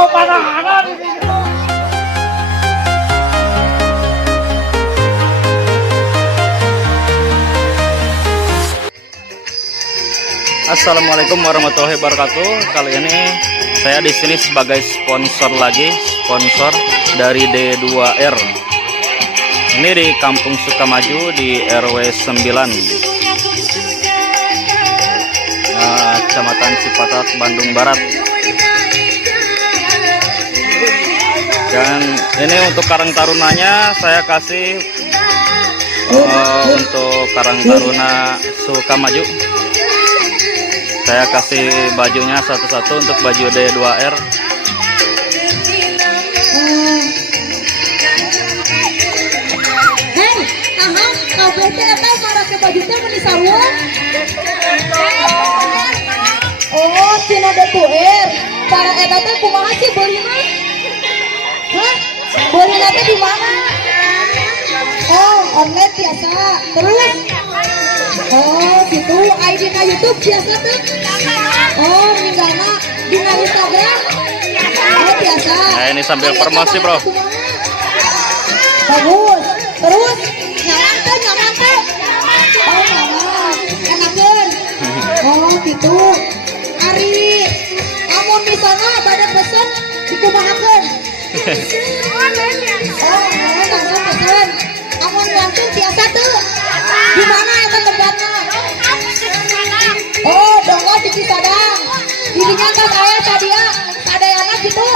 Assalamualaikum warahmatullahi wabarakatuh. Kali ini saya di sini sebagai sponsor dari D2R. Ini di Kampung Sukamaju di RW 9. Kecamatan Cipatat, Bandung Barat. Dan ini untuk Karang Tarunanya saya kasih untuk Karang Taruna Sukamaju. Saya kasih bajunya satu-satu untuk baju D2R. Oh, tina D2R. Para eta teh kumaha sih beulina? Hah? Beulina teh di mana? Oh, online biasa. Terus? Oh, gitu. ID na YouTube biasa tuh. Oh, minggana di Instagram. Oh, biasa. Nah, ini sambil promosi, Bro. Bagus. Terus nyaman tuh. Oh, nyaman. Enakeun. Oh, gitu. Ari, amun di sana pada pesen dikumahakeun. Oh, pesen. Amun langsung biasa tuh. Di mana eta tempatnya? Oh, donggo di Cisadang. Didinya kan aya sadia, sadayana gitu.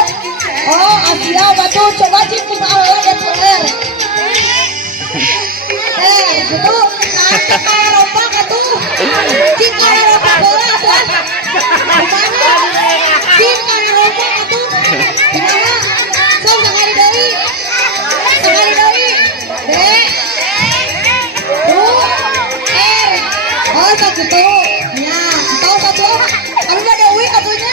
Oh, Asia batu coba cing kumaha D2R. Gitu. Nah, cing ka Eropa atuh. Cing ka Eropa bola atuh. Gimana? Cing ka Eropa atuh. Gimana? Sok sekali deui. Dek. Oh, satu. Ya, tahu satu. Kamu ada uang satunya.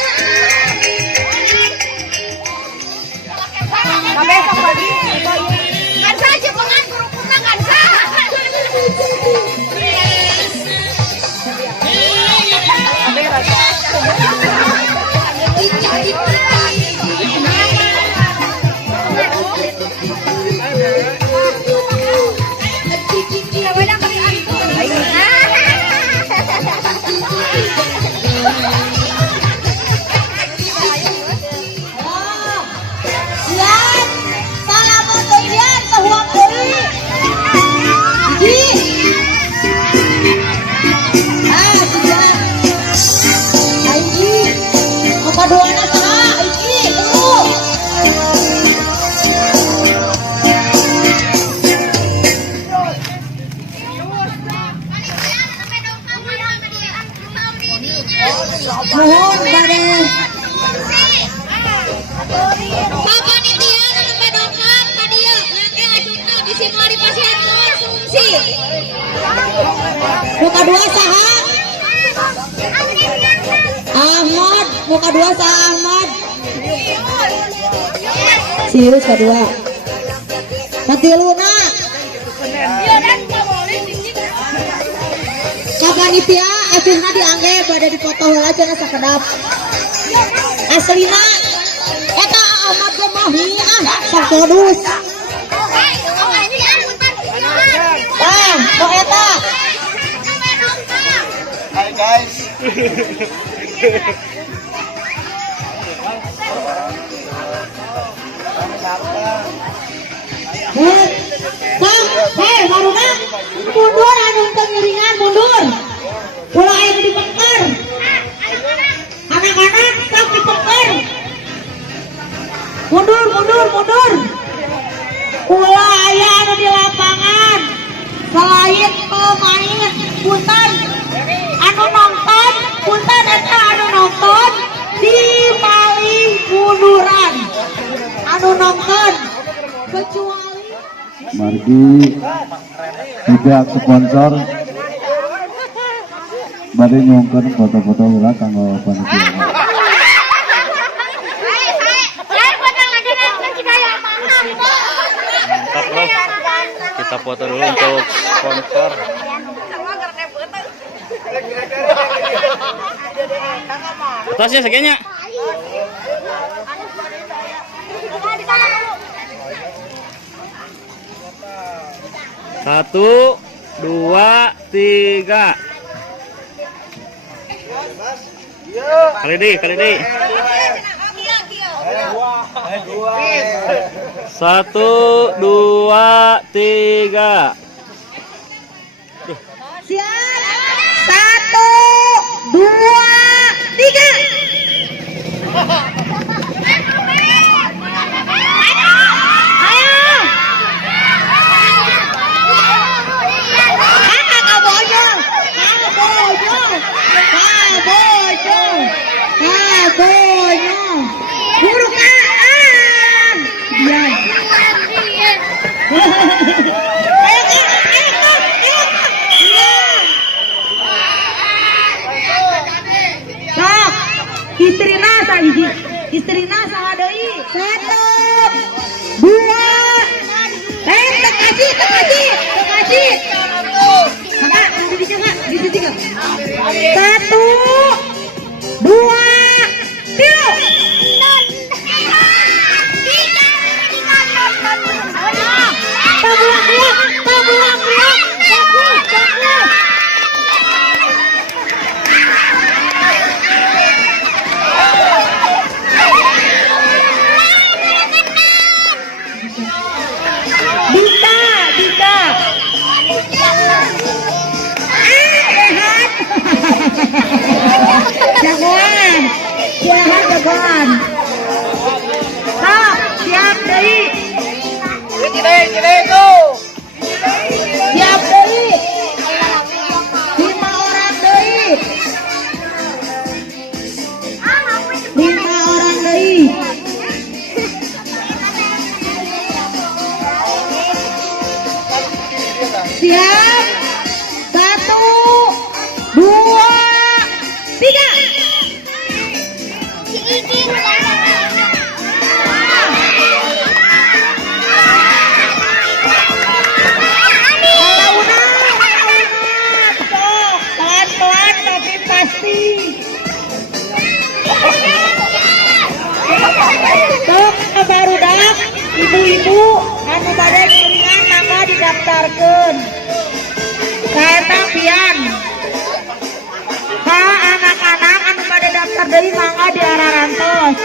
Sampai pagi. Kan saja pengen kurang kan sah. Mohon bade papanitia anu medongkan ka dieu nangke acungna bisi mari pasien konsumsi. Muka dua saha? Ahmad, muka dua saha Ahmad? Sius kedua. Katiluna. Papanitia aslinya diangge pada dipoto heula cenah sakedap. Aslina eta Ahmad Gemahi sok todus. Kok eta? Hai guys. Maruna mundur anu teu ngiringan mundur. Ulah aya di peker. Anak-anak sok di peker. Mundur. Ulah aya anu di lapangan. Selain pemain punten anu nonton, punten eta anu nonton di paling munduran. Anu nonton kecuali Margi tidak sponsor bade nyongkeun foto-foto heula kanggo panitia. Mantap, Bro. Kita foto dulu untuk sponsor. Atasnya segenya. 1, 2, 3. Kali deh. 1, 2, 3. Siap. 1, 2, 3. Istrina saha deui? 1, 2. Tekaji. Kakak, di situ Kak. 1, 2, jagoan. Stop, siap deui. Siap deui. 5 orang deui. 5 orang deui. Siap. 1, 2, 3. Pelan-pelan tapi pasti. Tok barudak ibu-ibu anu bade jaringan mangga didaftarkeun. Saeta pian. Ka anak-anak anu bade daftar deui mangga diararantos.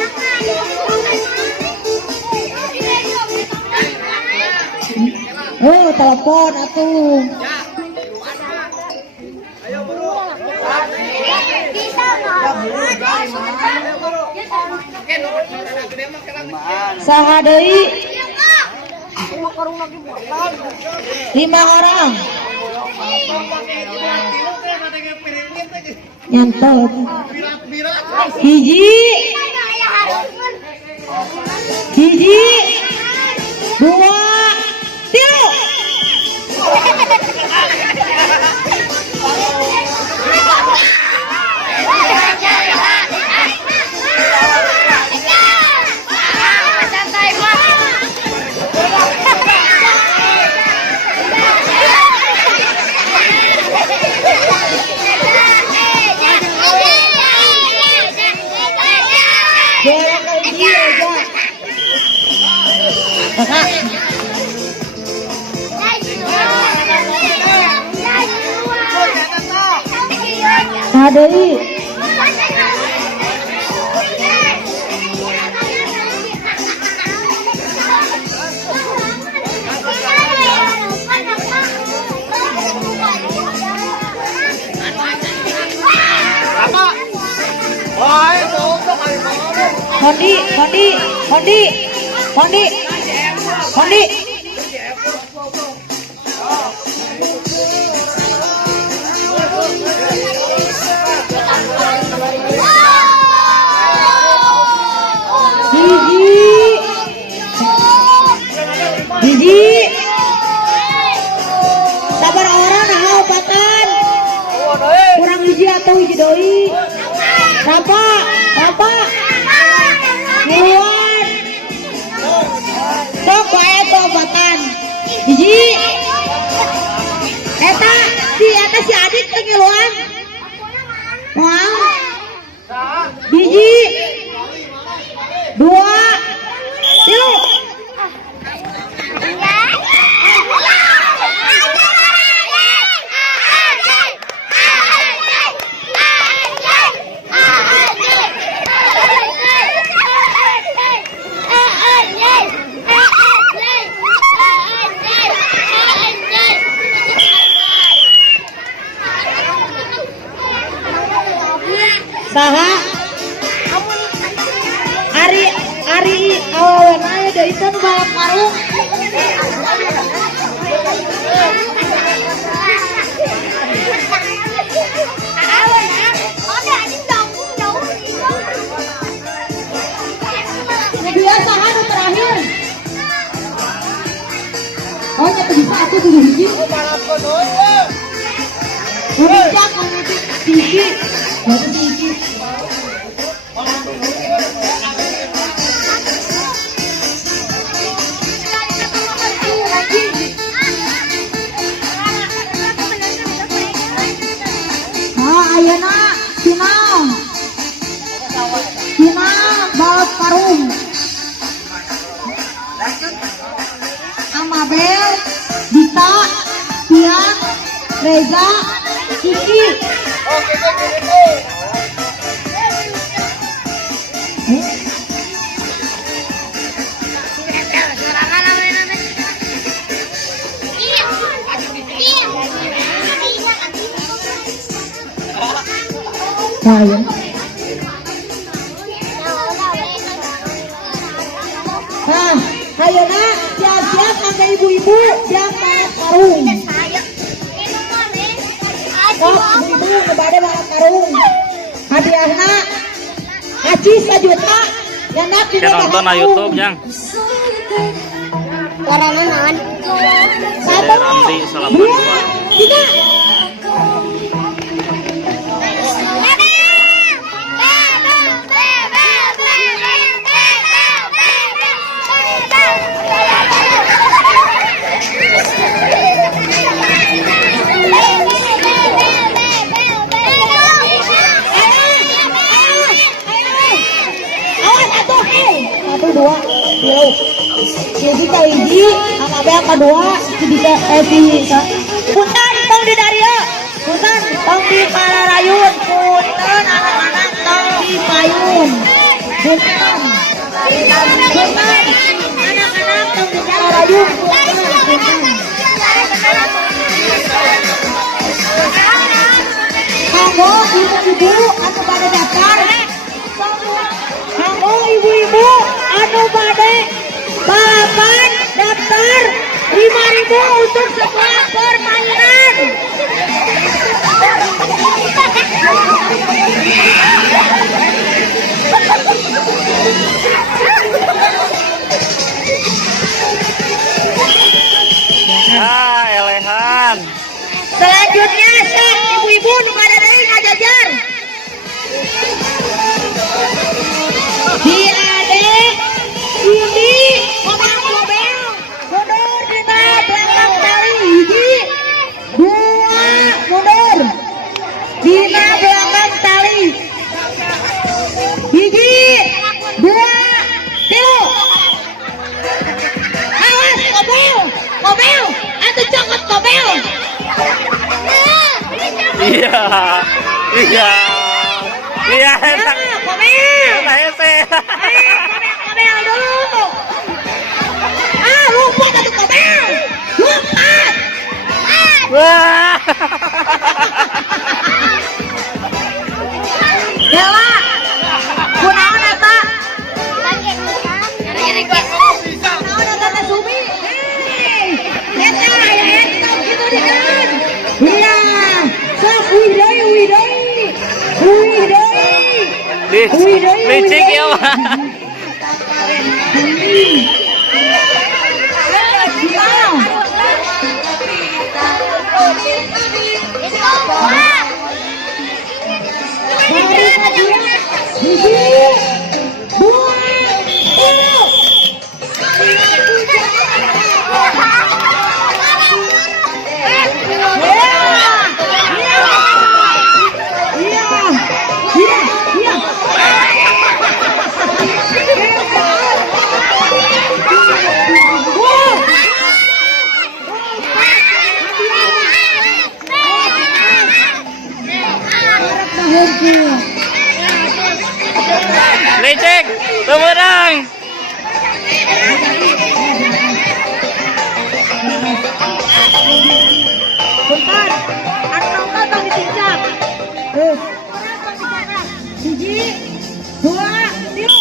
Oh, telepon atuh. Saha deui? 5 orang. Nyantet. Hiji. 2, 3. Deui. Kondi. Hiji. Sabar orang nah obatan. Kurang hiji atau hiji deui. Berapa? Ngiluan. Sok wae tuh obatan. Hiji. Eta si Adit teh ngiluan. Moal. Hiji. 2, 3. Saha Ari awalna deui teh nu balap karung. Biasa anu terakhir. Oh, nya bisa aku kudu hiji. Udah kan hiji. Baru hiji. Ayeuna Cina balap karung. Amabel, Dita, Tian, Reza, Kiki. Ayo. Ayeuna siap-siap kangge ibu-ibu yang balap karung. Sok ibu-ibu nu bade balap karung. Hadiahna Aci 1 juta. Yandak di nonton na YouTube yang Warna naon? Ramzi 82. 3. Jadi kahiji, Amabel kedua, punten tong di Dario, punten tong di Palarayun, punten anak-anak tong di Payun, punten anak-anak tong di Palarayun, punten. Kanggo ibu-ibu anu bade daftar, kanggo ibu-ibu anu bade balapan daftar 5.000 untuk sebuah permainan. Elehan. Selanjutnya sok ibu-ibu nu pada deui ngajajar. Di ade ini ngobel-ngobel mundur dina belakang tali hiji dua mundur dina belakang tali hiji dua tilu awas ngobel atuh cokot ngobel. Iya enak. Ngobel dulu. Lupa atuh ngobel. Lupa. Wah. Dewa. Kunaon eta? Kunaon eta teh Sumi? Eta aya eta kitu dikeun. Iya. Sok widoi. Licik ya, Pak. Licik, pemenang. Bentar, anu nonton tong ditincak. hiji, dua, tilu.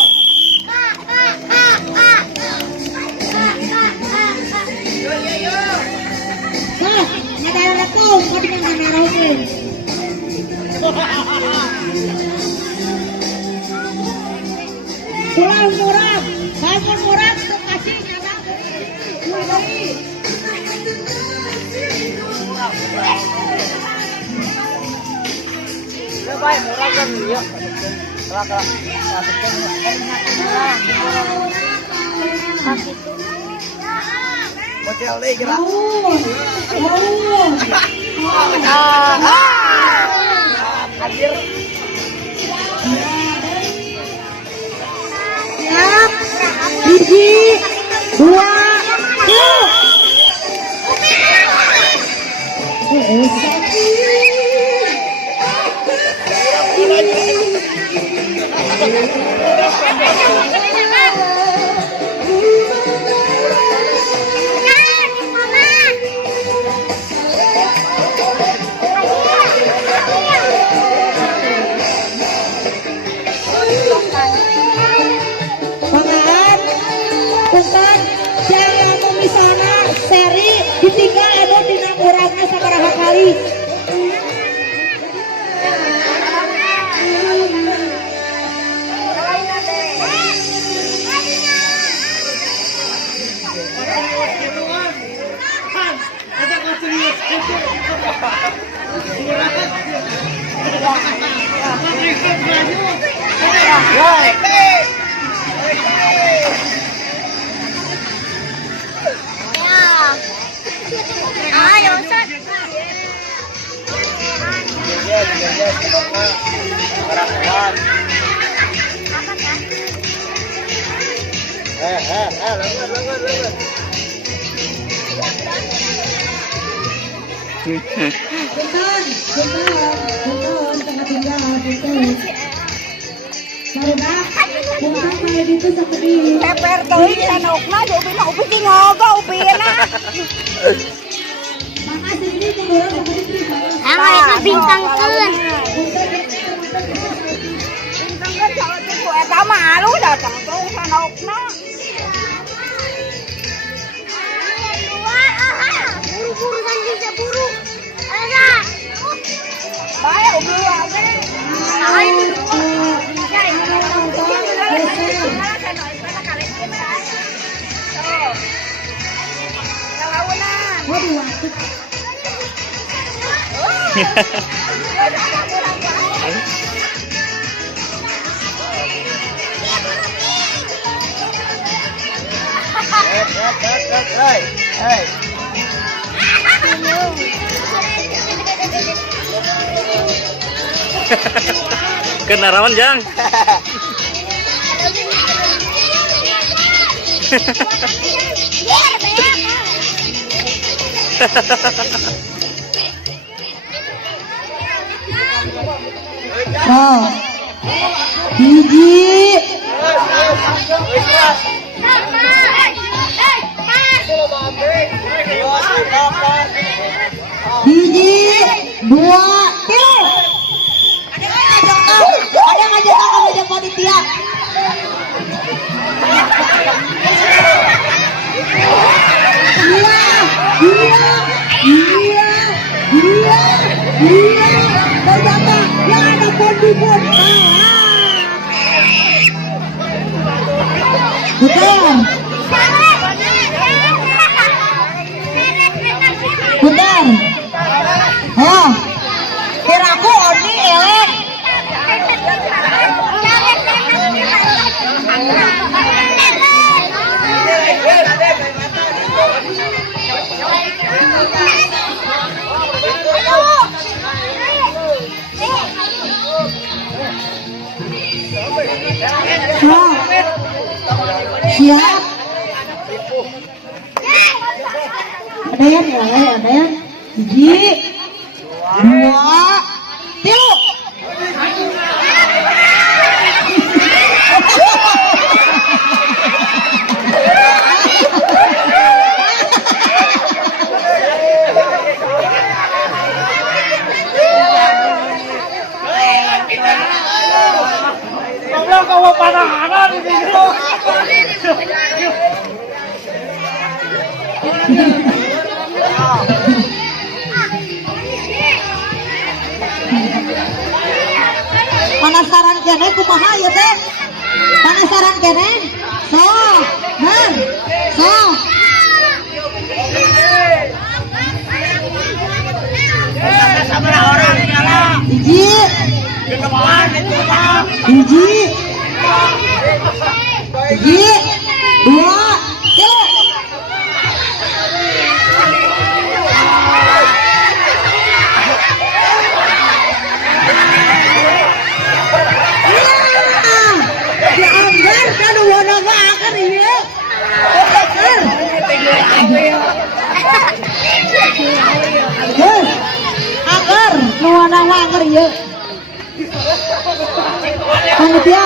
Nah, ada tuh, kau dengan kamera oke. Pulang murah, bangun murah, untuk kasih nyala. Baik, murah kan ya. Model lagi gerak. Hadir. Siap, hiji, dua, tilu. Pangahan, punten, jangan memisahna seri ketiga ada dina murahna sabaraha kali. Punten, sangat tinggal, punten. Karena, punten kalau gitu seperti Pepper tuh sana ukna jadi mau upi ngogo upi na. makasih ini menurut seperti Ang bintang keun. Bintang keun kalau tuh eta malu datang terus sana ukna. Buru-buru kan bisa buru. Ada. Baik ubi aja. Ayo Hey. Kenarawan Jang. Oh, hiji, hiji, dua, tilu. Ada ngajak kamu jadi panitia. Iya. Ternyata yang ada pon-pon. Betul. Betul. Oh, kiraku Oni elek. Siap. Ada ya. Hiji, dua, tilu. bawa panah di situ. Penasaran kene kumaha ya teh? Penasaran kene? So, man, so. Hiji, hiji, dua, tiga. Diambil kan warna akar iya. Akar, warna akar iya. Panitia.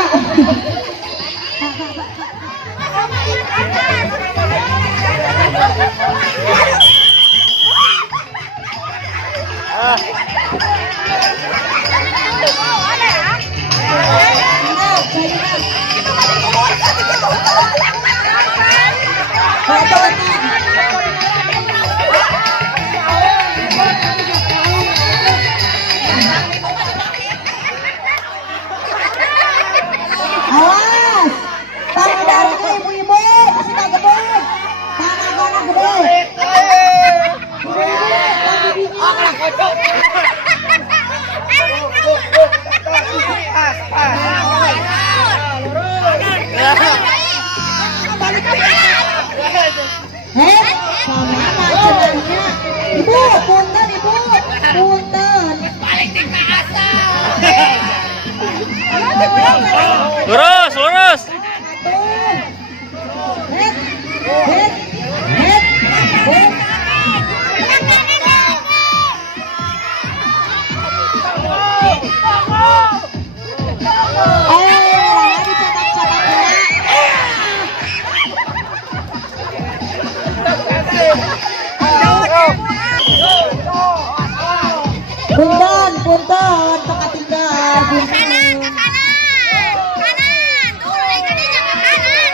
Awas, tanah darahnya ibu-ibu, masih tak gebuk, tanah gede. Sama macenanya. Ibu, punten ibu, punten. Lurus, lurus. Het, het, het, het. Punten, punten, tempat tinggal. Kanan, ke kanan. Kanan. Udah jadinya ke kanan.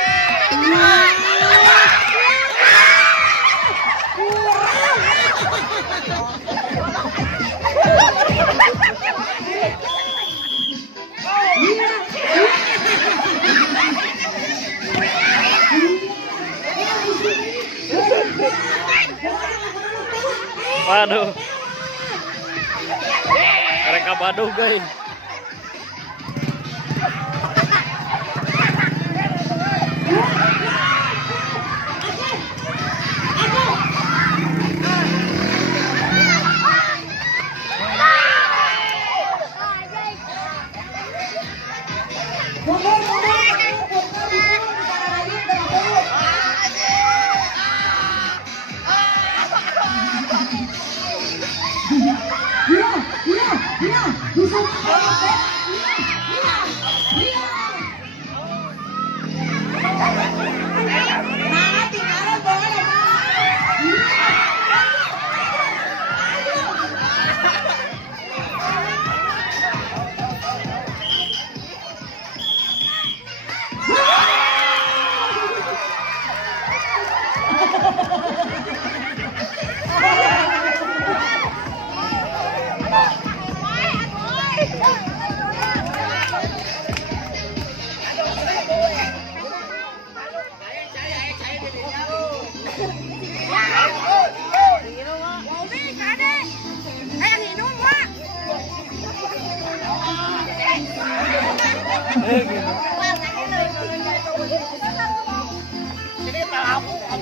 Waduh. Mereka baduh, guys.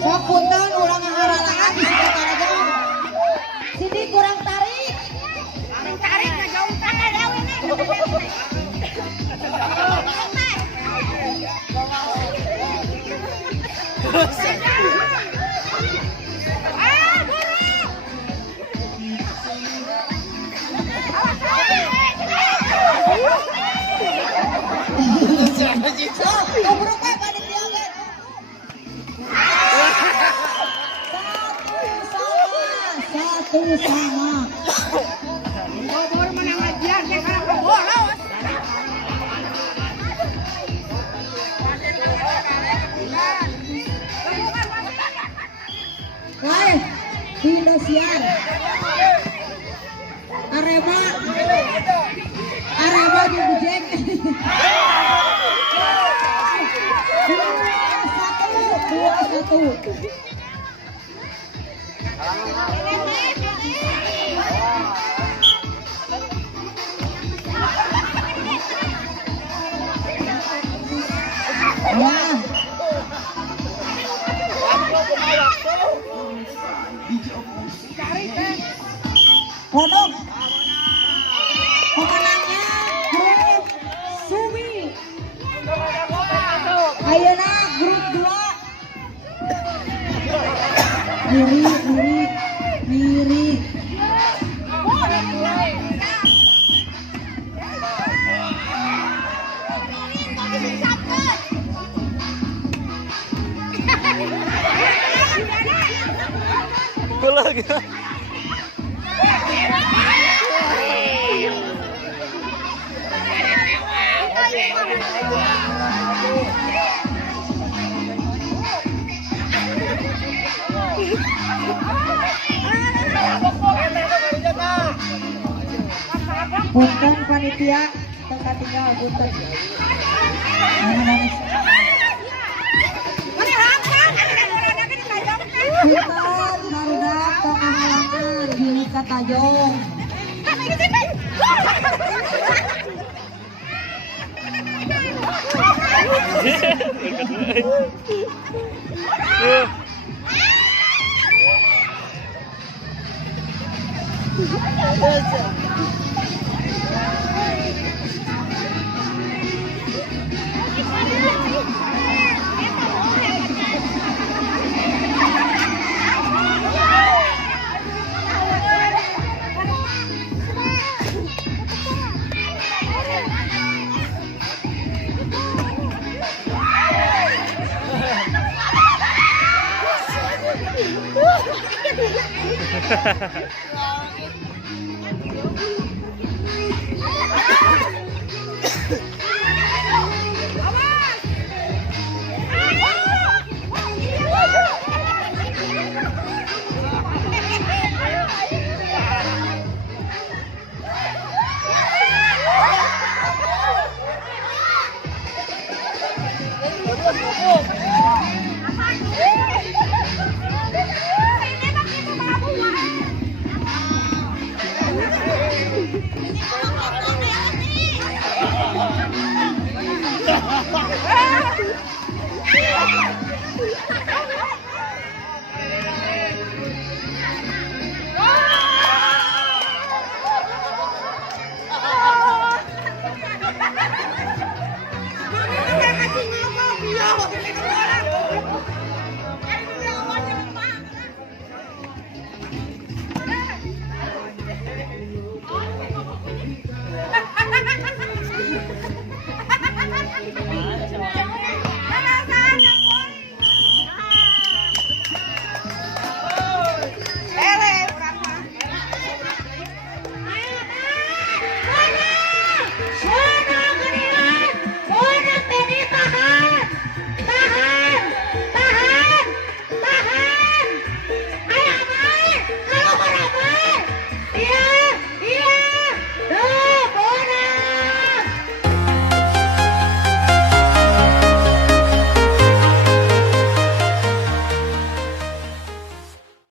Sok punten urang ngaralangan di situ aja. Sini kurang tarik. Tarik ke jauh tanah dewi nih. Satu sama. Baru menang ajar dia karena bolos. Indosiar. Arema jeung Bujeng. 2-1. Wah. Kodok. Pemenangnya grup Sumi. Ayeuna grup 2. Miri. Lagi. Punten panitia tempat tinggal punten. Punten barudak tengah halangan Billy Katajong. Kasih ngomong, ya,